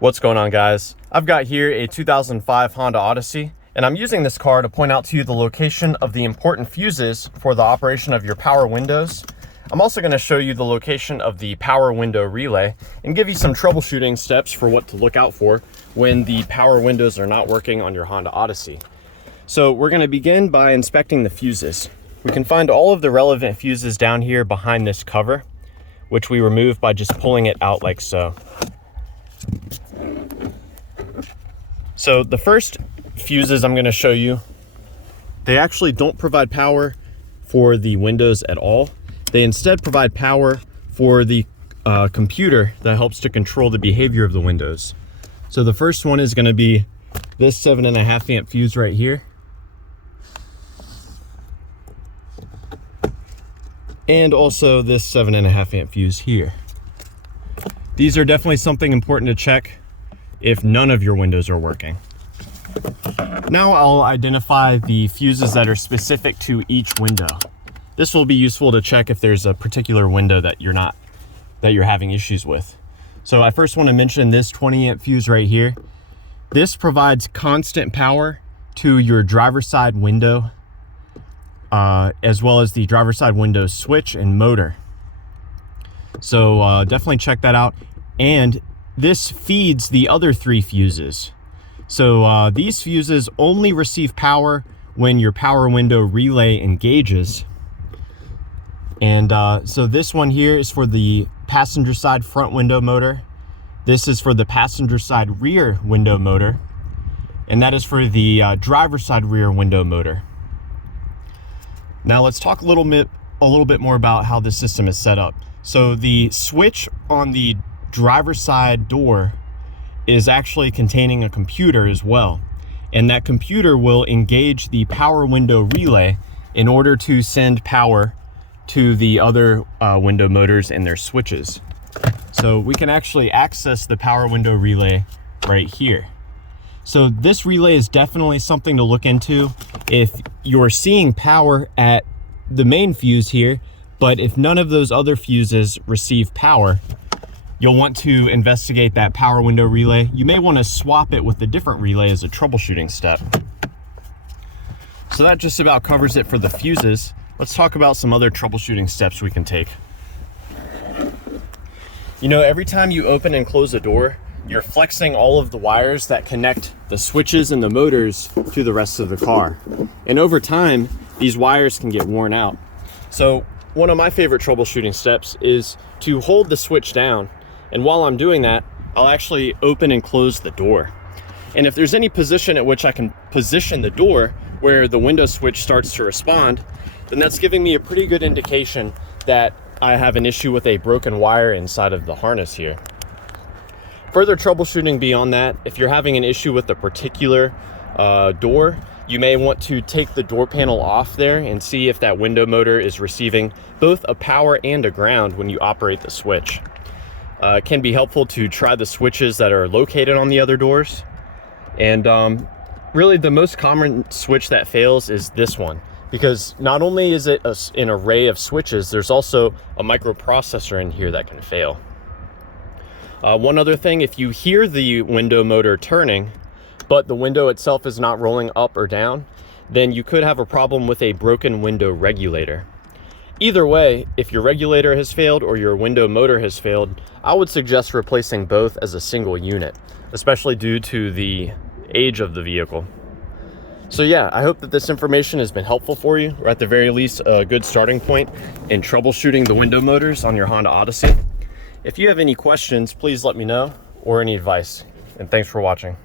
What's going on, guys? I've got here a 2005 Honda Odyssey, and I'm using this car to point out to you the location of the important fuses for the operation of your power windows. I'm also going to show you the location of the power window relay and give you some troubleshooting steps for what to look out for when the power windows are not working on your Honda Odyssey. So we're going to begin by inspecting the fuses. We can find all of the relevant fuses down here behind this cover, which we remove by just pulling it out like so. So the first fuses I'm going to show you, they actually don't provide power for the windows at all. They instead provide power for the computer that helps to control the behavior of the windows. So the first one is going to be this 7.5 amp fuse right here. And also this 7.5 amp fuse here. These are definitely something important to check if none of your windows are working. Now I'll identify the fuses that are specific to each window. This will be useful to check if there's a particular window that you're having issues with. So I first want to mention this 20 amp fuse right here. This provides constant power to your driver's side window, as well as the driver's side window switch and motor. So definitely check that out. And this feeds the other three fuses. So these fuses only receive power when your power window relay engages. And so this one here is for the passenger side front window motor. This is for the passenger side rear window motor. And that is for the driver's side rear window motor. Now let's talk a little bit more about how this system is set up. So the switch on the driver's side door is actually containing a computer as well, and that computer will engage the power window relay in order to send power to the other window motors and their switches. So we can actually access the power window relay right here. So this relay is definitely something to look into if you're seeing power at the main fuse here, but if none of those other fuses receive power, you'll want to investigate that power window relay. You may want to swap it with a different relay as a troubleshooting step. So that just about covers it for the fuses. Let's talk about some other troubleshooting steps we can take. You know, every time you open and close a door, you're flexing all of the wires that connect the switches and the motors to the rest of the car. And over time, these wires can get worn out. So one of my favorite troubleshooting steps is to hold the switch down. And while I'm doing that, I'll actually open and close the door. And if there's any position at which I can position the door where the window switch starts to respond, then that's giving me a pretty good indication that I have an issue with a broken wire inside of the harness here. Further troubleshooting beyond that, if you're having an issue with a particular door, you may want to take the door panel off there and see if that window motor is receiving both a power and a ground when you operate the switch. It can be helpful to try the switches that are located on the other doors. And really the most common switch that fails is this one, because not only is it an array of switches, there's also a microprocessor in here that can fail. One other thing, if you hear the window motor turning, but the window itself is not rolling up or down, then you could have a problem with a broken window regulator. Either way, if your regulator has failed or your window motor has failed, I would suggest replacing both as a single unit, especially due to the age of the vehicle. So yeah, I hope that this information has been helpful for you, or at the very least, a good starting point in troubleshooting the window motors on your Honda Odyssey. If you have any questions, please let me know, or any advice, and thanks for watching.